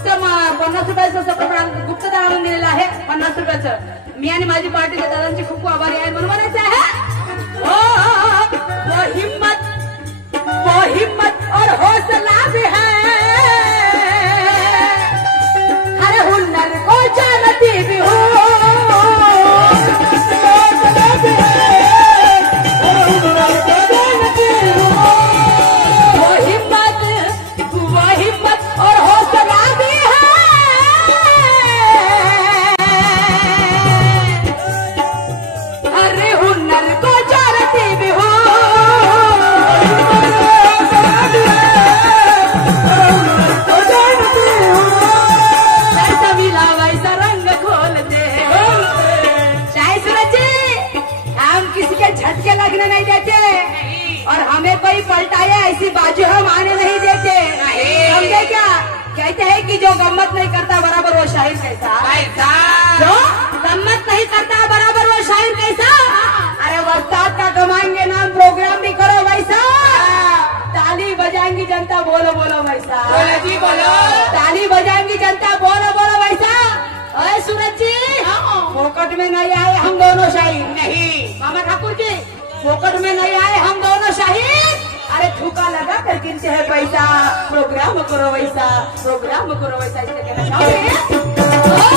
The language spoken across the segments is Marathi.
गुप्त 50 रुपयाचं सगळं गुप्तदान आणून दिलेलं आहे 50 रुपयाचं. मी आणि माझी पार्टी दादांची खूप आभारी आहे म्हणून म्हणायचं आहे वो हिम्मत और हौसला भी है हर हुनर को जानती भी हूँ और हमें कोई पलटाए ऐसी बाजू हम आने नहीं देते। समझे क्या? कहते हैं कि जो गम्मत नहीं करता बराबर वो शायर कैसा, जो गम्मत नहीं करता बराबर वो शायर कैसा। अरे वस्ताद का कमाएंगे नाम प्रोग्राम भी करो वैसा, ताली बजाएंगी जनता बोलो बोलो वैसा, बोलो जी बोलो, ताली बजाएंगी जनता बोलो बोलो वैसा। अरे सूरज जी फोकट में नहीं आए हम दोनों शायर, नहीं मामा ठाकुर जी फोकट में नहीं आए हम दोनों शाहिद। अरे ठुका लगा कर गिनते हैं पैसा, प्रोग्राम करो वैसा, प्रोग्राम करो वैसा, इसलिए कहना चाहूंगी।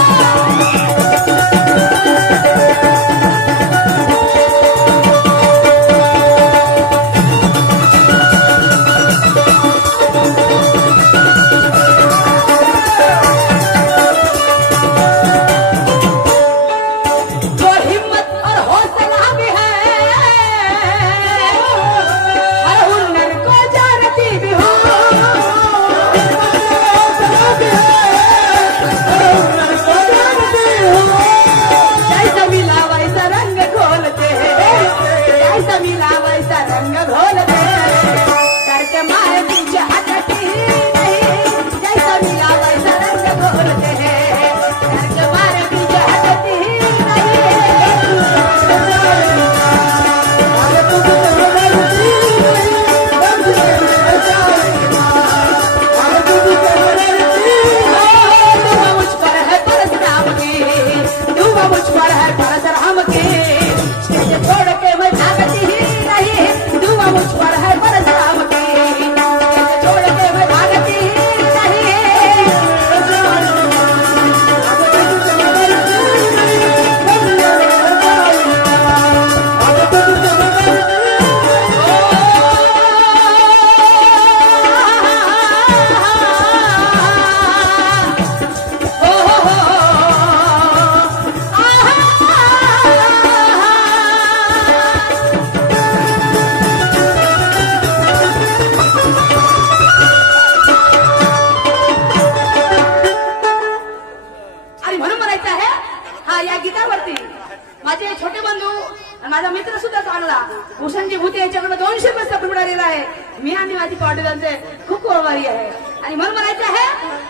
माझा मित्र सुद्धा चांगला भूषणजी भूते याच्याकडे 200 रुपये सपोर्ट मिळालेला आहे. मी आणि माझी पाटीलांचे खूप आभारी आहे. आणि म्हणून म्हणायचं आहे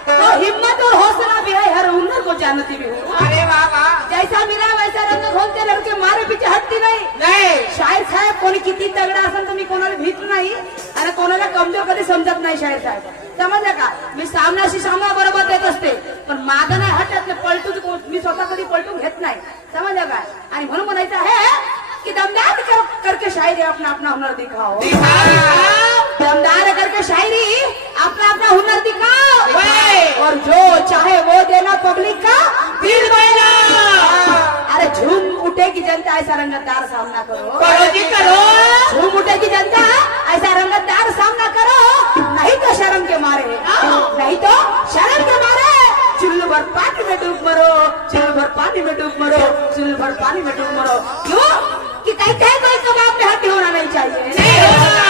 तो हिम्मत और हौसला भी है हर हुनर को जानती भी हूँ. अरे बाबा जैसा मिला वैसा रंग घोलते लड़के मारे पीछे हटती नाही. शाहीर साहेब कोणी किती तगडा असेल तर मी कोणाला भीत नाही आणि कोणाला कमजोर कधी समजत नाही. शाहीर साहेब समजलं का? मी सामनाशी सामना बरोबर देत असते पण मागं नाही हटत. पलटू मी स्वतः कधी पलटून घेत नाही. समजलं का? आणि म्हणून म्हणायचं आहे कि दमदार करके शायरी अपना अपना हुनर दिखाओ. दमदार करके शायरी अपना अपना हुनर दिखाओ और जो चाहे वो देना पब्लिक का दिल बहला. अरे झूम उठेगी जनता ऐसा रंगतदार सामना करो. करो जी करो. झूम उठेगी जनता ऐसा रंगतदार सामना करो. नहीं तो शर्म के मारे, नहीं तो शर्म के मारे चुल्लू भर पानी में डूब मरो, चुल्लू भर पानी में डूब मरो, चुल्लू भर पानी में डूब मरो. क्यों? कि कहते हैं कोई कबाब में हड्डी होना नहीं चाहिए. नहीं होना.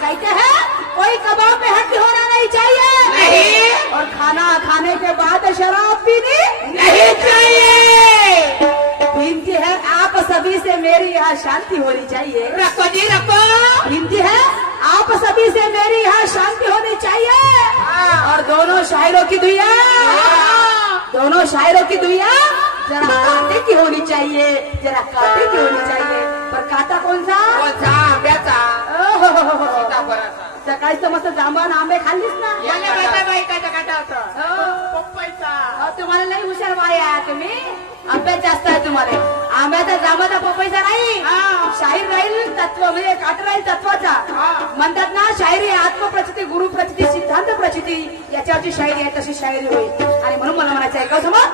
कहते हैं कोई कबाब में हड्डी होना नहीं चाहिए. नहीं. और खाना खाने के बाद शराब पीनी नहीं चाहिए. विनती है आप सभी से मेरी यहाँ शांति होनी चाहिए. रखो जी रखो. विनती है आप सभी से मेरी यहाँ शांति होनी चाहिए. और दोनों शायरों की दुआ, दोनों शायरों की दुआ जरा कांटे की होनी चाहिए, जरा कांटे की होनी चाहिए. पर काटा कौन सा? आंब्याचा. सकाळी तर मस्त जांभळं आंबे खाल्लीस ना. काटा होतं. तुम्हाला नाही हुशार बाया तुम्ही अभ्यास जास्त आहे तुम्हाला आंब्याचा जांबाचा पपईचा नाही शाहीर राहील तत्व म्हणजे काट राहील तत्वाचा म्हणतात ना शायरी आत्मप्रचिती गुरु प्रचिती सिद्धांत प्रचिती याच्यावरची शायरी आहे तशी शायरी होईल आणि म्हणून मला म्हणायचं आहे का समोर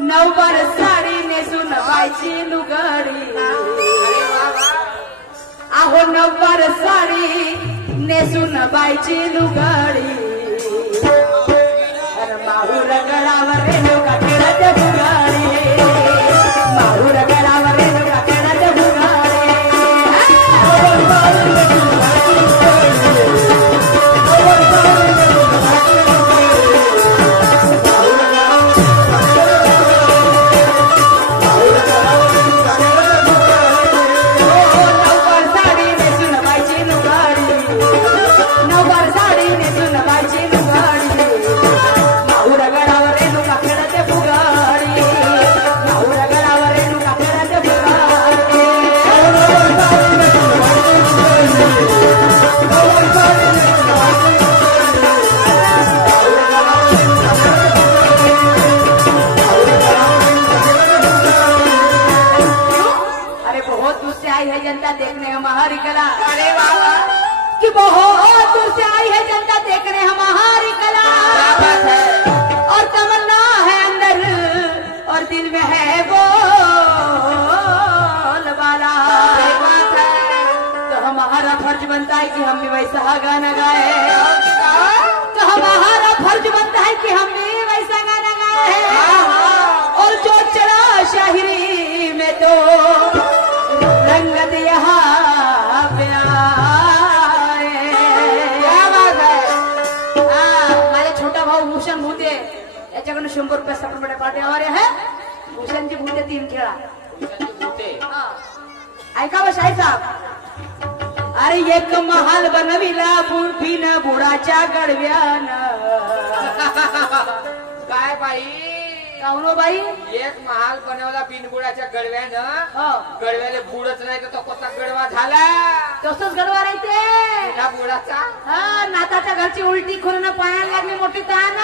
नव्वार साडी नेसून बायची लुगडी माहूर गळावर रेणुका खेळाच्या फुगाडी माहूर गळावर रेणुका खेळाच्या फुगाडी जनता देखने हमारी कला। अरे वाह कि बहुत दूर से आई है जनता देखने हमारी कला और तमन्ना है अंदर और दिल में है वो वाला तो हमारा फर्ज बनता है कि हम भी वैसा गाना गाए तो हमारा फर्ज बनता है कि हम भी वैसा गाना गाए और जो चला शायरी में तो रंगत यहाँ पे आए। क्या बात है। माझा छोटा भाऊ भूषण भूते याच्याकडून 100 रुपये सपन पाठी आवारे है भूषणजी भूते 3 खेळा ऐका व शाही साहेब अरे एक महाल बनविला बिन बुडाच्या गडव्यानं काय बाई काऊनो बाई एक महाल बनवला बिनबुडाच्या गडव्यानं हो गडव्याला बुडच नाही तर तो कोणता गडवा झाला तसंच गडवा राहते त्या बुडाचा हा नाताच्या घरची उलटी खुरून पायाला लागली मोठी तहान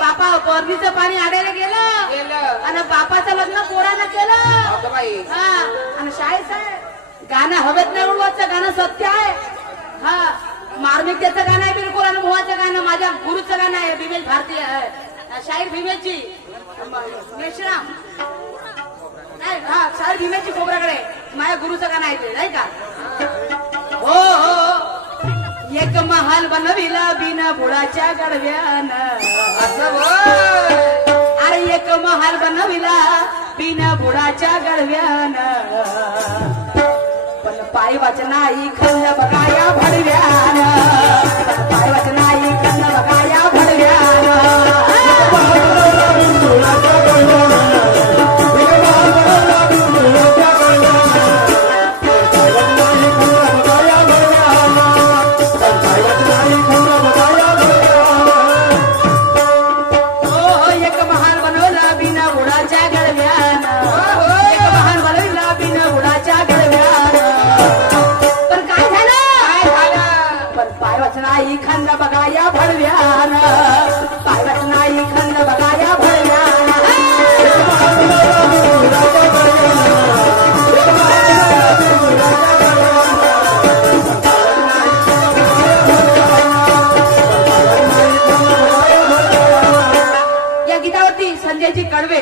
बापा परनीचं पाणी आडायला गेलं गेलं आणि बापाचं लग्न पोरानं केलं अगं बाई हा आणि शाळेत आहे गाणं हवेत नाही उडवायचं गाणं सत्य आहे हा मार्मिकतेचं गाणं आहे बिलकुल अनुभवाचं गाणं माझ्या गुरुचं गाणं आहे बिमेश भारती आहे शाहीर भीमेची मेश्राम नाही हा शाहीर भीमेची खोबऱ्याकडे माझ्या गुरुचं गाणं आहे ते नाही का हो हो एक महाल बनविला बिना बुडाच्या गडव्यानं असं होय. अरे एक महाल बनविला बिना बुडाच्या गडव्यानं पण पाय वाचनाई खल्ल बघाया भडव्यानं पाय वाचनाई खल्ल बघाया भडव्यानं नाही खंड बघाया भडव्यान पायवत नाही खंड बघाया भडव्यान या गीतावरती संजयजी कडवे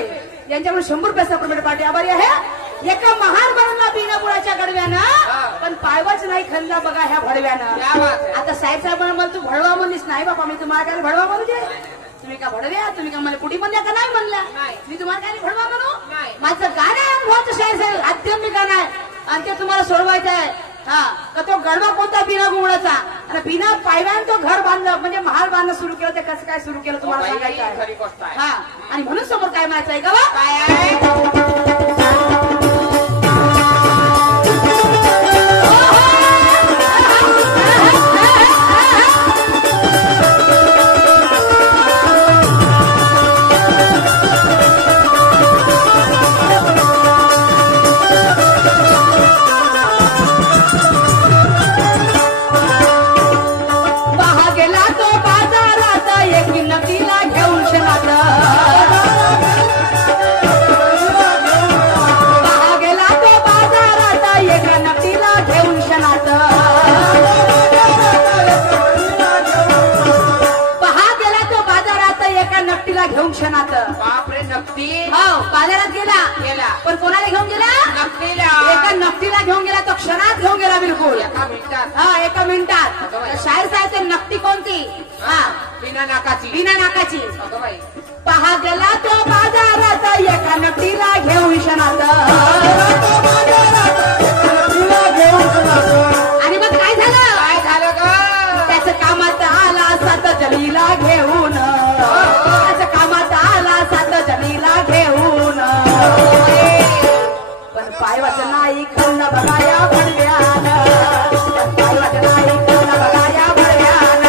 यांच्याकडून 100 रुपयाचा प्रमेट पाठी आभारी आहे एका महान बनला बिना बुडाच्या गडव्यानं पण पायवाच नाही खंदा बघा ह्या भडव्यानं आता साहेब मला तू भडवा म्हणलीस नाही बापा मी तुम्हाला काय भडवा म्हणू दे तुम्ही का भडव्या तुम्ही का मला पुढी म्हणल्या का नाही म्हणल्या मी तुम्हाला काय भडवा म्हणू माझं गाणं आहे अनुभवाचं साहेब आध्यात्मिक गाणं आहे आणि ते तुम्हाला सोडवायचं आहे हा का तो गडवा कोणता बिना गुणाचा आणि बिना पायव्यान तो घर बांधलं म्हणजे महाल बांधणं सुरू केलं ते कसं काय सुरू केलं तुम्हाला सांगायचं आहे हा आणि म्हणून समोर काय म्हणायचं आहे का काय आहे बापरे नक्की हो बाजारात गेला पण कोणाला घेऊन गेला नक्कीला एका नक्तीला घेऊन गेला तो क्षणात घेऊन गेला बिलकुल एका मिनिटात हा एका मिनिटात शाहीर साहेब ते नक्ती कोणती हा बिना नाकाची बिना नाकाची अगं बाई पहा गेला तो बाजारात एका नक्तीला घेऊन क्षणात आणि मग काय झालं ग त्याचं कामात आला सात जलीला घेऊन त्याचं कामात आला सात जलीला घेऊन पण पायवाच नाही खंड बघाया भडव्यान पायवाच नाही खंड बघाया भडव्यान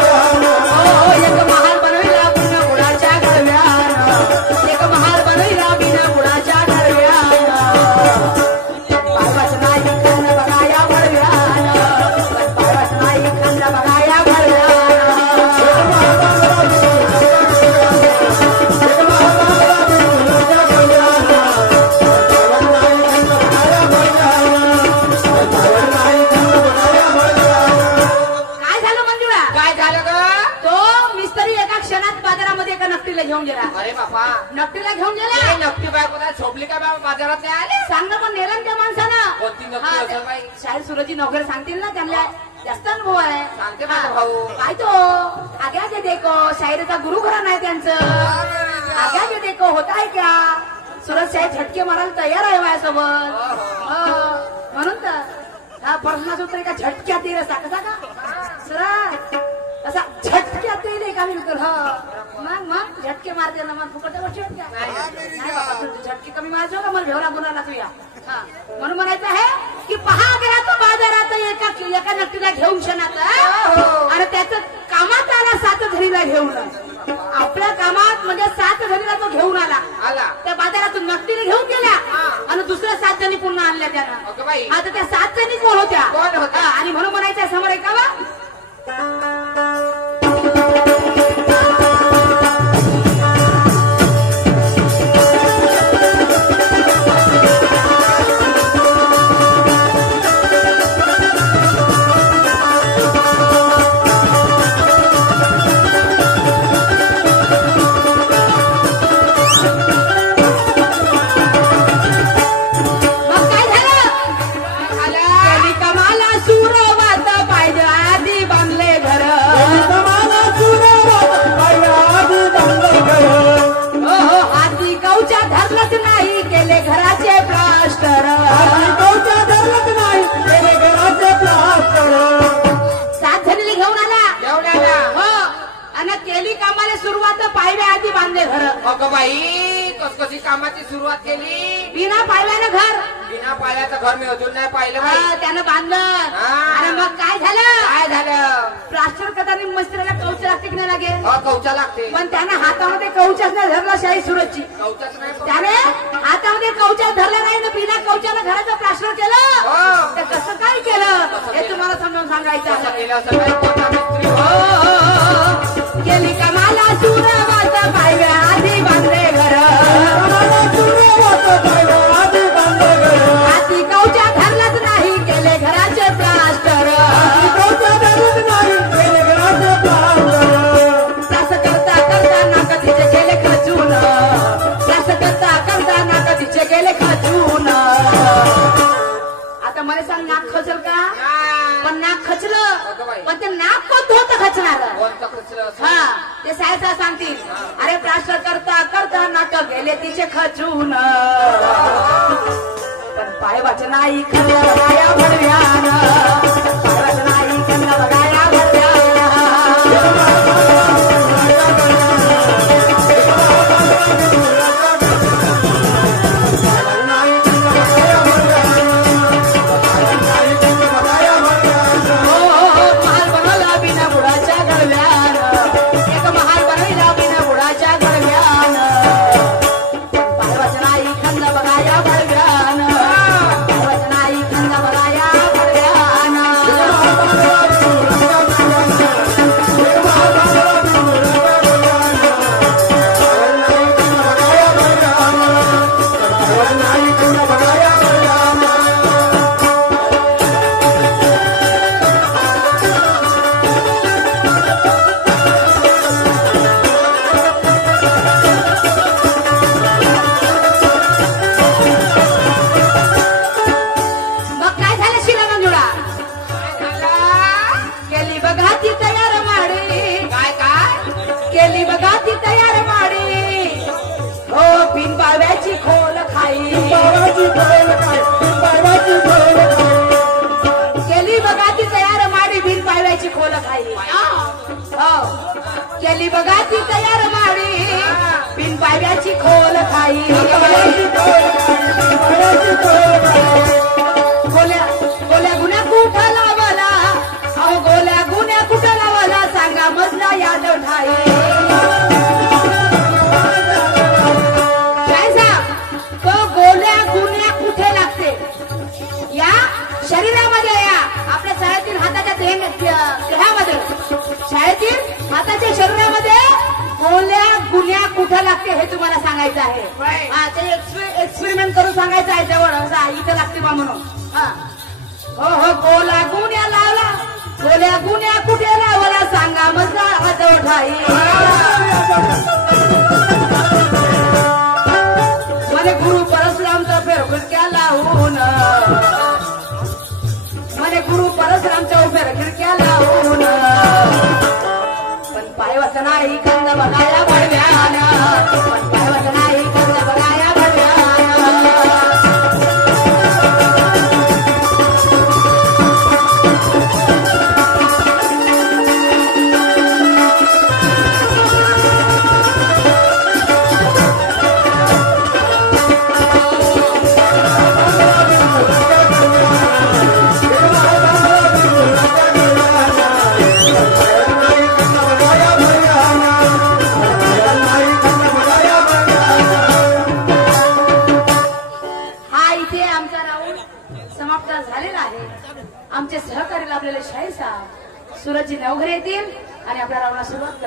एक महाल बनविला बिना बुडाच्या गडव्यान एक महाल बनविला बिना बुडाच्या गडव्यान पायवाच नाही खंड बघाया भडव्यान पायवाच नाही खंड बघाया भडव्यान काय झालं मंजुळा काय झालं ग तो मिस्त्री एका क्षणात बाजारामध्ये एका नकटीला घेऊन गेला अरे बापा नकटीला घेऊन हे गेला नक्की बायको काय झोपली का बाबा बाजारात नाही आले सांग ना पण नेलं त्या माणसानं कोणती नक्की हा, असेल बाई? शाहीर सुरजी नवघर सांगतील ना त्यांना जास्त अनुभव आहे सांगते हा. माझा भाऊ. काय तो आग्या जे देखो शाहिरीचा गुरु घराण आहे त्यांचं आग्या जे देखो होत आहे क्या सुरज साहेब झटके मारायला तयार आहे माझ्यासोबत हो. म्हणून तर हा प्रश्नाचं उत्तर एका झटक्यात येईल असा कसा का सुरज असा झटक्यात येईल एका बिलकुल हो मग झटके मारते ना मग फुकट गोष्टी होत का? नाही. नाही बाबा, तू झटके कमी मारजो का मला भेवला गुन्हाला तू या. हा. म्हणून म्हणायचं आहे की पहा गेला तो बाजारात एका नक्कीला घेऊन क्षणात आणि त्याचं कामात आला 7 धरीला घेऊन. आपल्या कामात म्हणजे 7 धरीला तो घेऊन आला. त्या बाजारातून नक्कीने घेऊन गेल्या आणि दुसऱ्या 7 जणी पुन्हा आणल्या त्यानं. बाई आता त्या 7 जणी कोण होत्या? कोण होत्या? आणि म्हणून म्हणायचं समोर ऐकावा. बाई कशी कामाची सुरुवात केली? बिना पायव्यानं घर. बिना पायाचं घर मी अजून नाही पाहिलं. त्यानं बांधलं आणि मग काय झालं? काय झालं? प्लास्टर करताना मिस्त्रीला कौच लागते की नाही लागेल? कौचा लागते. पण त्यानं हातामध्ये कौचाच नाही धरला शाही सुरतची. कौचाच नाही. त्याने हातामध्ये कौचा धरला नाही ना बिना कौचानं घराचं प्लास्टर केलं. तर कसं काय केलं हे तुम्हाला समजावून सांगायचं गेली कमाला सुरवात पायव्या आधी बांधले घर. हाती कौचा धरलाच नाही केले घराचे प्लास्टर. तसं करता करता ना कधीचे गेले खचून. तसं करता करता ना कधीचे गेले खचून. आता मला सांग नाक खचल का? पण नाक खचलं पण ते नाक कोणतं होतं खचणार? हा ते सायसा सांगतील अरे प्लास्टर करता करता नाक गेले तिचे खचून. पण पाय वाचन नाही खल्ल्या बघाया भरव्यान. पाय वाचन नाही खल्ल्या बघाया भरव्यान. केली बघा ती तयार माडी बिन पायव्याची खोल खाई. गोल्या गुन्ह्या कुठं लावला? अहो गोल्या गुन्ह्या कुठं लावला? सांगा मजला यादव ठाई. काय सांग तो गोल्या गुन्ह्या कुठे लागते? या शरीरामध्ये या आपल्या शाळेतील हाताच्या देहामध्ये शाळेतील हाताच्या शरीरामध्ये गोल्या गुन्ह्या कुठं लागते हे तुम्हाला सांगायचं आहे. हा ते एक्सपेरिमेंट करून सांगायचं आहे जवळ इथं लागते बा म्हणून. हा हो हो गोल्या गुन्ह्या लावला. गोल्या गुन्ह्या कुठे लावला? सांगा मजला हात ठाई. म्हणे गुरु परशुरामचा फेर खिडक्या लावून. म्हणे गुरु परशुरामच्या फेर खिडक्या लावून. पण पाय वचनाई खंड बघाया भरव्यान. पण पाय वचनाई खंड बघाया भरव्यान. येतील आणि आपल्या रावणाला सुरुवात